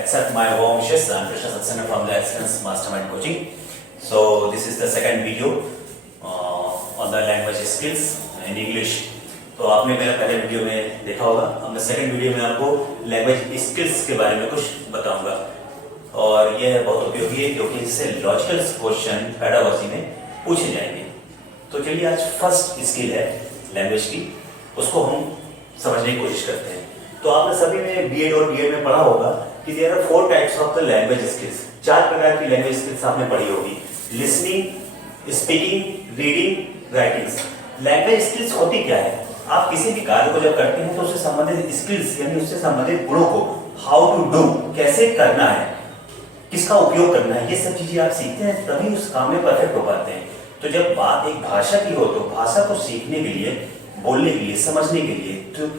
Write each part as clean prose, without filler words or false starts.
Accept my warm wishes. I'm Krishna Saxena from the Excellence Mastermind Coaching. So this is the second video on the language skills in English. तो आपने मेरा पहले video में देखा होगा। अब मैं सेकंड वीडियो में आपको लैंग्वेज स्किल्स के बारे में कुछ बताऊंगा और यह बहुत उपयोगी है क्योंकि इससे लॉजिकल क्वेश्चन पेडागोजी में पूछे जाएंगे। तो चलिए आज फर्स्ट स्किल है लैंग्वेज की, उसको हम समझने की कोशिश करते हैं। तो आपने सभी में बीएड और बीएड में पढ़ा होगा कि there are 4 types of the language skills. 4 प्रकार की लैंग्वेज स्किल्स आपने पढ़ी होगी: listening, speaking, reading, writing. Language skills होती क्या है? आप किसी भी कार्य को जब करते हैं तो उससे संबंधित स्किल्स यानी उससे संबंधित गुणों को हाउ टू डू, कैसे करना है, किसका उपयोग करना है, ये सब चीजें आप सीखते हैं तभी उस काम में परफेक्ट हो पाते हैं। तो जब बात एक भाषा की हो तो भाषा को सीखने के लिए, बोलने के लिए, समझने के लिए तो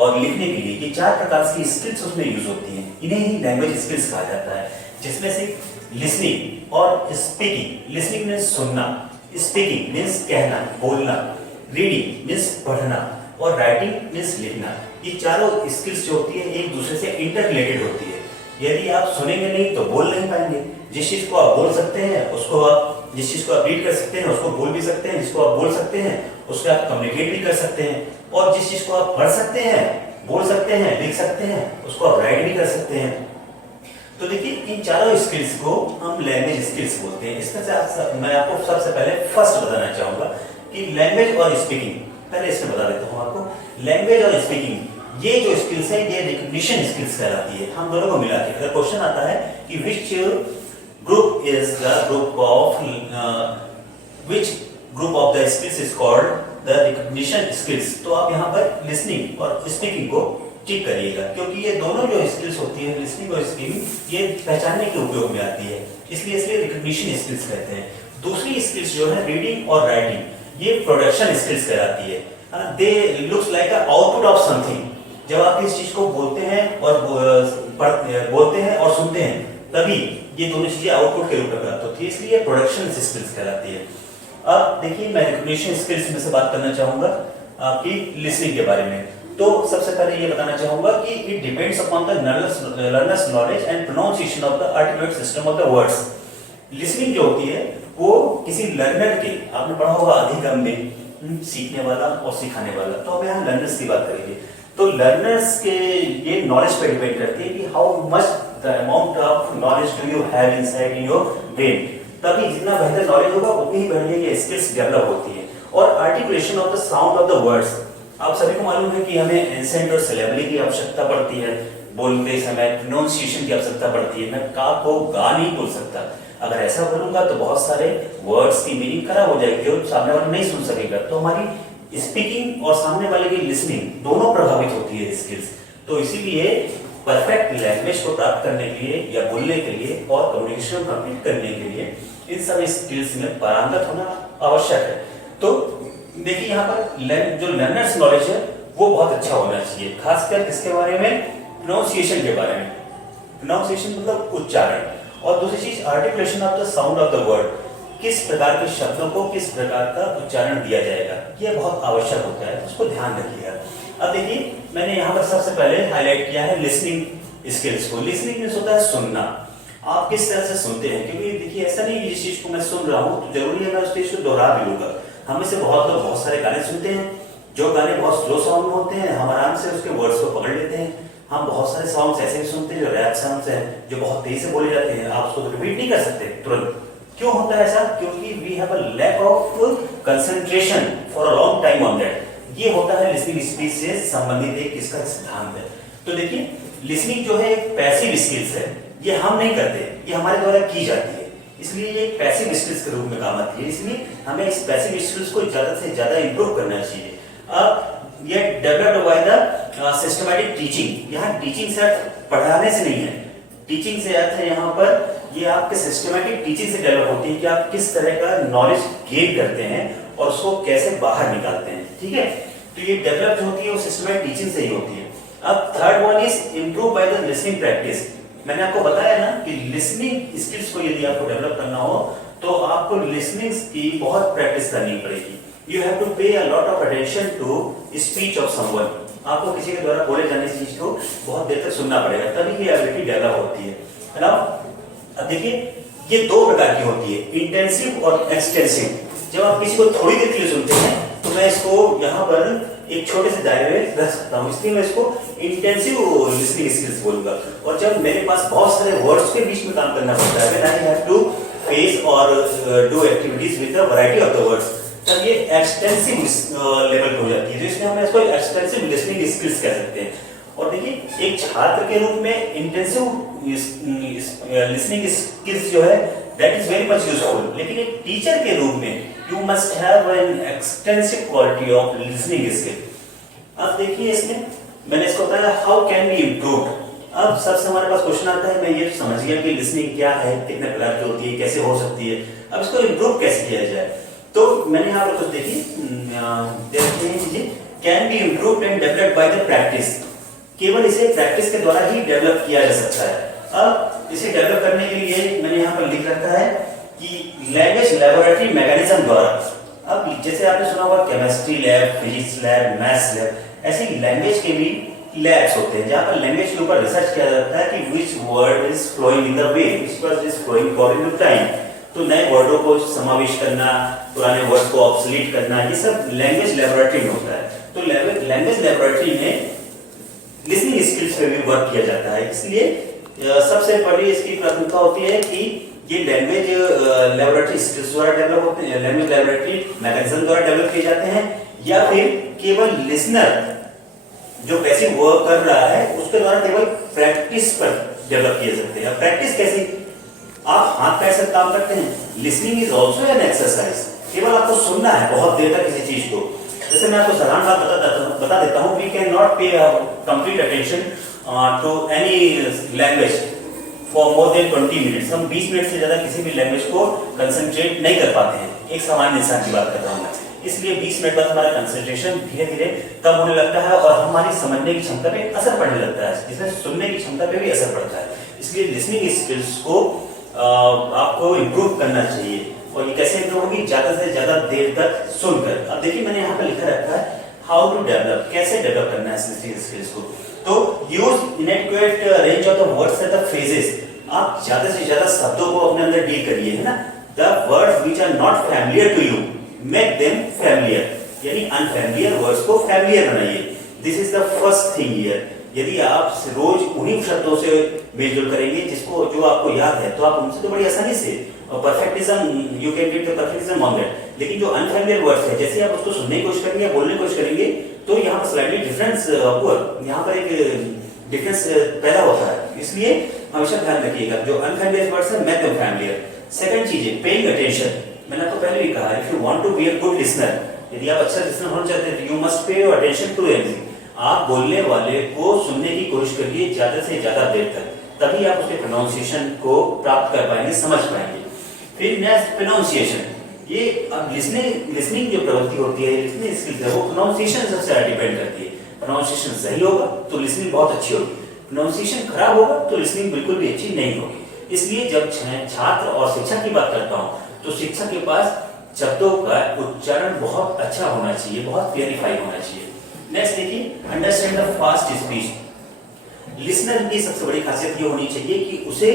और लिखने के लिए ये 4 प्रकार की स्किल्स उसमें यूज होती हैं। इन्हें ही लैंग्वेज स्किल्स कहा जाता है, जिसमें से लिसनिंग और स्पीकिंग। लिसनिंग मीन्स सुनना, स्पीकिंग मीन्स कहना, बोलना, रीडिंग मीन्स पढ़ना और राइटिंग मीन्स लिखना। ये चारों स्किल्स जो होती है एक दूसरे से इंटर रिलेटेड होती है। यदि आप सुनेंगे नहीं तो बोल नहीं पाएंगे। जिस चीज को आप बोल सकते हैं उसको आप, जिस चीज को आप रीड कर सकते हैं उसको बोल भी सकते हैं, जिसको आप बोल सकते हैं उसको आप कम्युनिकेट भी कर सकते हैं, और जिस चीज को आप पढ़ सकते हैं, बोल सकते हैं, लिख सकते हैं उसको आप राइट भी कर सकते हैं। तो देखिए इन चारों स्किल्स को हम लैंग्वेज स्किल्स बोलते हैं। इसमें से मैं आपको सबसे पहले फर्स्ट बताना चाहूंगा कि लैंग्वेज और स्पीकिंग। पहले इसमें बता देता हूँ आपको। लैंग्वेज और स्पीकिंग ये जो स्किल्स है ये रिकग्निशन स्किल्स कहलाती है। हम दोनों को मिला के अगर क्वेश्चन आता है कि which group is the group of which group of the skills is called the recognition skills, तो आप यहाँ पर लिसनिंग और स्पीकिंग को टिक करिएगा क्योंकि ये दोनों जो स्किल्स होती है लिसनिंग और स्पीकिंग ये पहचानने के उपयोग में आती है, इसलिए रिकग्निशन स्किल्स कहते हैं। दूसरी स्किल्स जो है रीडिंग और राइटिंग ये प्रोडक्शन स्किल्स कहलाती है। They looks like a output of something. जब आप किसी चीज को बोलते हैं और बोलते हैं और सुनते हैं तभी ये दोनों चीजें आउटपुट के रूप में प्राप्त होती है, इसलिए प्रोडक्शन स्किल्स कहलाती है। अब देखिए मैं रिकग्निशन स्किल्स में से बात करना चाहूंगा आपकी लिसनिंग के बारे में। तो सबसे पहले ये बताना चाहूंगा कि it depends upon the learners knowledge and pronunciation of the articulate system of the words. Listening जो होती है वो किसी लर्नर के, आपने पढ़ा होगा अधिगम में, सीखने वाला और सिखाने वाला। तो अब यहाँ लर्नर्स की बात करेंगे। तो लर्नर्स के ये नॉलेज पे डिपेंड करती है कि how much the amount of knowledge do you have inside in your brain. तभी जितना बेहतर नॉलेज होगा उतनी ही बढ़िया ये स्किल्स डेवलप होती है। और articulation of the sound of the words, आप सभी को मालूम है कि हमें एंसेंट और सिलेबली की आवश्यकता पड़ती है, बोलते समय प्रोनाउंसिएशन की आवश्यकता पड़ती है। मैं का को गा नहीं बोल सकता, अगर ऐसा बोलूंगा तो बहुत सारे वर्ड्स की मीनिंग खराब हो जाएगी और सामने वाला नहीं सुन सकेगा। तो हमारी स्पीकिंग और सामने वाले की लिसनिंग दोनों प्रभावित होती है स्किल्स। तो इसीलिए परफेक्ट लैंग्वेज को प्राप्त करने के लिए या बोलने के लिए और कम्युनिकेशन कंप्लीट करने के लिए इन सब स्किल्स में पारंगत होना आवश्यक है। तो देखिए यहाँ पर जो लर्नर्स नॉलेज है वो बहुत अच्छा होना चाहिए, खासकर किसके बारे में? प्रोनाउंसिएशन के बारे में। प्रोनाउंसिएशन मतलब उच्चारण, और दूसरी चीज articulation of the sound of the word, किस प्रकार के शब्दों को किस प्रकार का उच्चारण दिया जाएगा, ये बहुत आवश्यक होता है, उसको ध्यान रखिएगा। अब देखिए मैंने यहाँ पर सबसे पहले हाईलाइट किया है लिसनिंग स्किल्स को। लिसनिंग मींस होता है सुनना। आप किस तरह से सुनते हैं, क्योंकि देखिए ऐसा नहीं जिस चीज को मैं सुन रहा हूँ तो जरूरी है मैं उस चीज को दोहरा भी लूंगा। हमें से बहुत लोग बहुत सारे गाने सुनते हैं, जो गाने बहुत स्लो साउंड में होते हैं हम आराम से उसके वर्ड्स को पकड़ लेते हैं। हम बहुत सारे सॉन्ग्स ऐसे भी सुनते हैं जो रैप सॉन्ग्स हैं, जो बहुत तेज से बोले जाते हैं, आप उसको रिपीट नहीं कर सकते तुरंत। क्यों होता है ऐसा? क्योंकि we have a lack of concentration for a long time on that. ये होता है लिसनिंग स्पीच से संबंधित एक इसका सिद्धांत है। तो देखिए लिसनिंग जो है एक पैसिव स्किल्स है, ये हम नहीं करते, ये हमारे द्वारा की जाती है, इसलिए ये पैसिव स्किल्स के रूप में काम आती है। इसलिए हमें इस पैसिव स्किल्स को ज्यादा से ज्यादा इंप्रूव करना चाहिए। अब ये developed by the systematic teaching. यहाँ टीचिंग से अर्थ पढ़ाने से नहीं है, टीचिंग से अर्थ है यहाँ पर ये आपके सिस्टमैटिक टीचिंग से डेवलप होती है कि आप किस तरह का नॉलेज गेन करते हैं और उसको कैसे बाहर निकालते हैं। ठीक है, तो ये डेवलप जो होती है वो सिस्टमैटिक टीचिंग से ही होती है। अब third one is improve by the listening practice. मैंने आपको बताया ना कि लिसनिंग स्किल्स को यदि आपको डेवलप करना हो तो आपको लिसनिंग की बहुत प्रैक्टिस करनी पड़ेगी। You have to pay a lot of attention to speech of someone. आपको किसी के द्वारा बोले जाने चीज को बहुत देर तक सुनना पड़ेगा, तभी ये एबिलिटी डेवलप होती है ना। अब देखिए ये दो प्रकार की होती है, इंटेंसिव और एक्सटेंसिव। जब आप किसी को थोड़ी देर के लिए सुनते हैं तो मैं इसको यहाँ पर एक छोटे से दायरे में रख सकता हूँ, इसलिए मैं इसको इंटेंसिव लिसनिंग स्किल्स बोलूंगा। और जब मेरे पास बहुत सारे वर्ड्स के बीच में काम करना पड़ता है, when I have to face और do activities with a variety of the words, तब ये एक्सटेंसिव लेवल पे हो जाती है। तो इसलिए हम इसको एक्सटेंसिव लिसनिंग स्किल्स कह सकते हैं। और देखिए एक छात्र के रूप में इंटेंसिव लिसनिंग स्किल्स जो है that is very much useful, लेकिन एक टीचर के रूप में you must have an extensive quality of listening skill. अब देखिए इसमें मैंने इसको बताया हाउ कैन बी इम्प्रूव्ड। अब सबसे हमारे पास क्वेश्चन आता है, मैं ये तो समझ गया कि लिसनिंग क्या है, कितने प्रकार की होती है, कैसे हो सकती है, अब इसको इम्प्रूव कैसे किया जाए। तो मैंने यहाँ पर कुछ देखते हैं चीजें, can be improved and developed by the practice. केवल इसे प्रैक्टिस के द्वारा ही डेवलप किया जा सकता है। अब इसे डेवलप करने के लिए मैंने यहाँ पर लिख रखा है कि लैंग्वेज लैबोरेटरी मैकेनिज्म द्वारा। अब जैसे आपने सुना होगा chemistry lab, physics lab, maths lab, ऐसे लैंग्वेज के भी लैब्स होते हैं जहाँ पर लैंग्वेज के ऊपर रिसर्च किया जाता है कि which word is flowing in the way, which word is flowing according to time. तो नए वर्डों को समावेश करना, पुराने वर्ड्स को ऑब्सोलीट करना, ये सब लैंग्वेज लैबोरेटरी में होता है। तो लैंग्वेज लैबोरेटरी में लिसनिंग स्किल्स पे भी वर्क किया जाता है। इसलिए सबसे बड़ी इसकी प्राथमिकता होती है कि ये लैंग्वेज लैबोरेटरी स्किल्स द्वारा डेवलप होते हैं, लैंग्वेज लैबोरेटरी मैकेनिज्म द्वारा डेवलप किए जाते हैं, या फिर केवल लिसनर जो पैसिव वर्क कर रहा है उसके द्वारा केवल प्रैक्टिस पर डेवलप किए सकते हैं। प्रैक्टिस कैसी? आप हाथ पैर से काम करते हैं, listening is also an exercise. केवल आपको सुनना है बहुत देर तक किसी चीज को। जैसे मैं आपको साधारण बात बता देता हूँ, we can not pay complete attention to any language for more than 20 minutes. हम 20 मिनट से ज्यादा किसी भी लैंग्वेज को कंसंट्रेट नहीं कर पाते हैं, एक सामान्य इंसान की बात कर रहा हूँ मैं। इसलिए 20 मिनट बाद हमारा कंसंट्रेशन धीरे धीरे कम होने लगता है और हमारी समझने की क्षमता पे असर पड़ने लगता है, इसमें सुनने की क्षमता पे भी असर पड़ता है। इसलिए लिसनिंग स्किल्स को आपको इम्प्रूव करना चाहिए। और ये कैसे इम्प्रूव होगी? ज्यादा से ज्यादा देर तक सुनकर। अब देखिए मैंने यहाँ पर लिखा रखा है हाउ टू डेवलप, कैसे डेवलप करना है लिसनिंग स्किल्स को। तो use इनएडिक्वेट range of the words and the phrases. आप ज्यादा से ज्यादा शब्दों को अपने अंदर डील करिए, है ना। The words which are not familiar to you make them familiar, यानी अनफैमिलियर वर्ड्स को फैमिलियर बनाइए। This is the first thing here. यदि आप रोज उन्हीं शब्दों से मेलजोल करेंगे जिसको जो आपको याद है, तो आप उनसे तो बड़ी आसानी से perfectionism you can get the perfectionism on that. लेकिन जो अनफैमिलियर वर्ड्स है, जैसे आप उसको सुनने की कोशिश करेंगे या बोलने की कोशिश करेंगे, तो यहाँ पर स्लाइटली डिफरेंस यहाँ पर एक डिफरेंस पैदा होता है। इसलिए हमेशा ध्यान रखिएगा जो अनफैमिलियर वर्ड्स है मेक देम फैमिलियर। सेकंड चीज है पेइंग अटेंशन। मैंने आपको पहले भी कहा, if you want to be a good listener, यदि आप अच्छा लिसनर होना चाहते हैं तो you must pay attention to everything. आप बोलने वाले को सुनने की कोशिश करिए ज्यादा से ज्यादा देर तक, तभी आप उसके प्रोनाउंसिएशन को प्राप्त कर पाएंगे, समझ पाएंगे। फिर नेक्स्ट प्रोनाउंसिएशन। ये अब लिसनिंग जो प्रवृत्ति होती है, लिसनिंग स्किल्स है, वो प्रोनाउंसिएशन सबसे ज्यादा डिपेंड करती है। प्रोनाउंसिएशन सही होगा तो लिसनिंग बहुत अच्छी होगी, प्रोनाउंसिएशन खराब होगा तो लिसनिंग बिल्कुल भी अच्छी नहीं होगी। इसलिए जब छात्र और शिक्षक की बात करता हूँ तो शिक्षक के पास शब्दों का उच्चारण बहुत अच्छा होना चाहिए, बहुत प्योरीफाई होना चाहिए। नेक्स्ट देखिए understand the fast speech. Listener की सबसे बड़ी खासियत ये होनी चाहिए कि उसे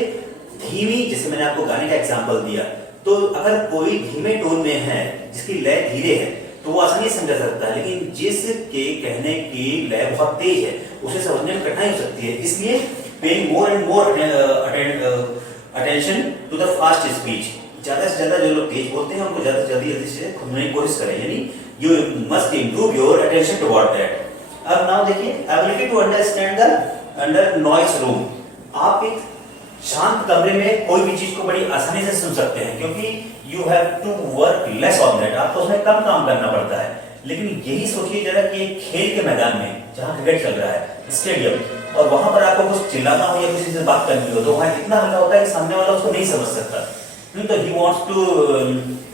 धीमी, जैसे मैंने आपको गाने का एग्जांपल दिया, तो अगर कोई धीमे टोन में है जिसकी लय धीरे है तो वो आसानी से समझा सकता है, लेकिन जिसके कहने की लय बहुत तेज है उसे समझने में कठिनाई हो सकती है। इसलिए paying more and more attention to the fast speech. ज्यादा से ज्यादा जो लोग तेज बोलते हैं उनको ज्यादा से जल्दी से सुनने की कोशिश करें, यानी you must improve your attention toward that. अब नाउ देखिए ability to understand the under noise room. आप एक शांत कमरे में कोई भी चीज को बड़ी आसानी से सुन सकते हैं, क्योंकि you have to work less on that, आपको उसमें कम काम करना पड़ता है। लेकिन यही सोचिए जरा कि एक खेल के मैदान में जहाँ क्रिकेट चल रहा है, स्टेडियम, और वहां पर आपको कुछ चिल्लाना हो या किसी से बात करनी हो, तो वहां इतना हल्ला होता है कि सामने वाला उसको नहीं समझ सकता। तो he wants to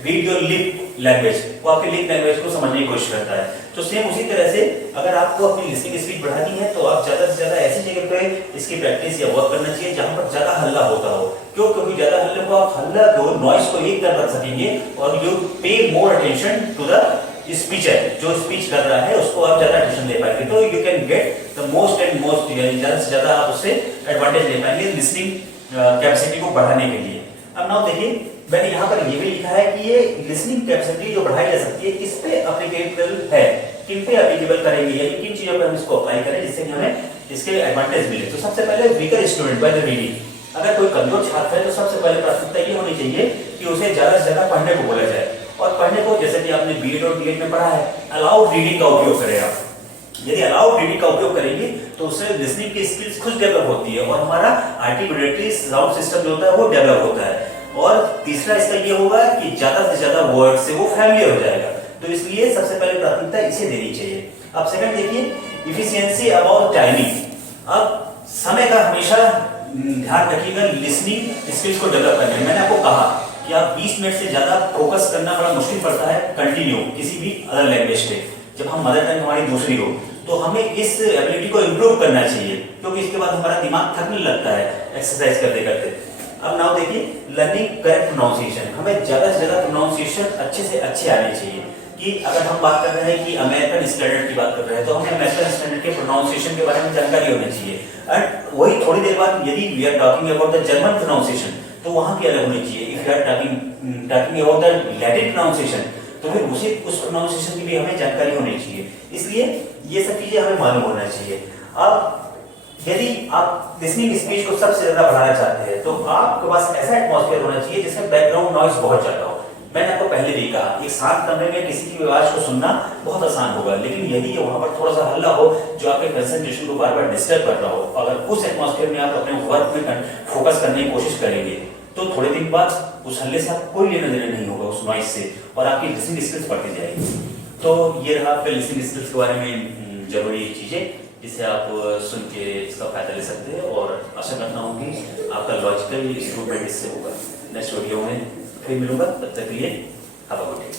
read your lip language, वो आपके लिप लैंग्वेज को समझने की कोशिश करता है। तो सेम उसी तरह से अगर आपको अपनी लिसनिंग स्पीड बढ़ानी है तो आप ज्यादा से ज्यादा ऐसी जगह पे इसकी प्रैक्टिस या वर्क करना चाहिए जहां पर ज्यादा हल्ला होता हो। क्यों? क्योंकि ज्यादा हल्ले को आप हल्ला को नॉइस को एक तरफ रख सकेंगे और यू पे मोर अटेंशन टू द स्पीचर जो स्पीच कर रहा है उसको आप ज्यादा अटेंशन दे पाएंगे, तो you can get the most and most, ज्यादा से ज्यादा आप उससे एडवांटेज ले पाएंगे लिसनिंग कैपेसिटी को बढ़ाने के लिए। अब नाउ देखिए मैंने यहाँ पर ये भी लिखा है कि ये लिसनिंग कैपेसिटी जो बढ़ाई जा सकती है किस पे एप्लीकेबल है, किन पे एप्लीकेबल करेंगे, यानी किन चीजों पे हम इसको अप्लाई करें जिससे कि हमें इसके एडवांटेज मिले। तो सबसे पहले weaker student by the reading, अगर कोई कमजोर छात्र है तो सबसे पहले प्राथमिकता ये होनी चाहिए कि उसे ज्यादा से ज्यादा पढ़ने को बोला जाए, और पढ़ने को जैसे कि आपने बीएड और डीएड में पढ़ा है अलाउड रीडिंग का उपयोग करें आप। यदि अलाउड रीडिंग का उपयोग करेंगे तो उससे लिसनिंग की स्किल्स खुद डेवलप होती है और हमारा आर्टिकुलेटरी साउंड सिस्टम जो होता है वो डेवलप होता है। और तीसरा इसका ये होगा कि ज्यादा से ज्यादा वर्ड से वो फैमिलियर हो जाएगा, तो इसलिए सबसे पहले प्राथमिकता इसे देनी चाहिए। अब सेकंड देखिए इफिशियंसी अबाउट टाइमिंग। अब समय का हमेशा ध्यान रखिएगा लिसनिंग स्किल्स को डेवलप करने में। मैंने आपको कहा कि आप 20 मिनट से ज्यादा फोकस करना बड़ा मुश्किल पड़ता है कंटिन्यू किसी भी अदर लैंग्वेज पे, जब हम मदर टंग हमारी दूसरी हो तो हमें इस एबिलिटी को इम्प्रूव करना चाहिए, क्योंकि इसके बाद हमारा दिमाग थकने लगता है एक्सरसाइज करते करते। अब नाउ देखिए लर्निंग करेक्ट प्रोनाउंसिएशन, हमें ज्यादा से ज्यादा प्रोनाउंसिएशन अच्छे से अच्छे आने चाहिए। कि अगर हम बात कर रहे हैं कि अमेरिकन स्टैंडर्ड की बात कर रहे हैं तो हमें अमेरिकन स्टैंडर्ड के प्रोनाउंसिएशन के बारे में जानकारी होनी चाहिए, एंड वही थोड़ी देर बाद यदि we are talking about the German pronunciation तो वहां की अलग होनी चाहिए। If you are talking about the Latin pronunciation तो फिर उस प्रोनाउंसिएशन की भी हमें जानकारी होनी चाहिए। इसलिए ये सब चीजें हमें मालूम होना चाहिए। अब यदि आप लिसनिंग स्पीच को सबसे ज्यादा बढ़ाना चाहते हैं तो आपके पास ऐसा एटमॉस्फेयर होना चाहिए जिसमें बैकग्राउंड नॉइज बहुत ज्यादा हो। मैंने आपको पहले भी कहा एक शांत कमरे में किसी की आवाज को सुनना बहुत आसान होगा, लेकिन यदि वहां पर थोड़ा सा हल्ला हो जो आपके कंसंट्रेशन को बार बार डिस्टर्ब कर रहा हो, अगर उस एटमॉस्फेयर में आप अपने वर्क में फोकस करने की कोशिश करेंगे तो थोड़े दिन बाद उस हल्ले से आपको कोई लेना देना नहीं होगा उस नॉइज से, और आपकी लिसनिंग स्किल्स बढ़ती जाएगी। तो ये रहा आपके लिसनिंग स्किल्स के बारे में जरूरी चीजें जिसे आप सुन के इसका फायदा ले सकते हैं, और आशा करता हूँ कि आपका लॉजिकल इंप्रूवमेंट इससे होगा। नेक्स्ट वीडियो में फिर मिलूंगा, तब तक के लिए हैव अ गुड डे।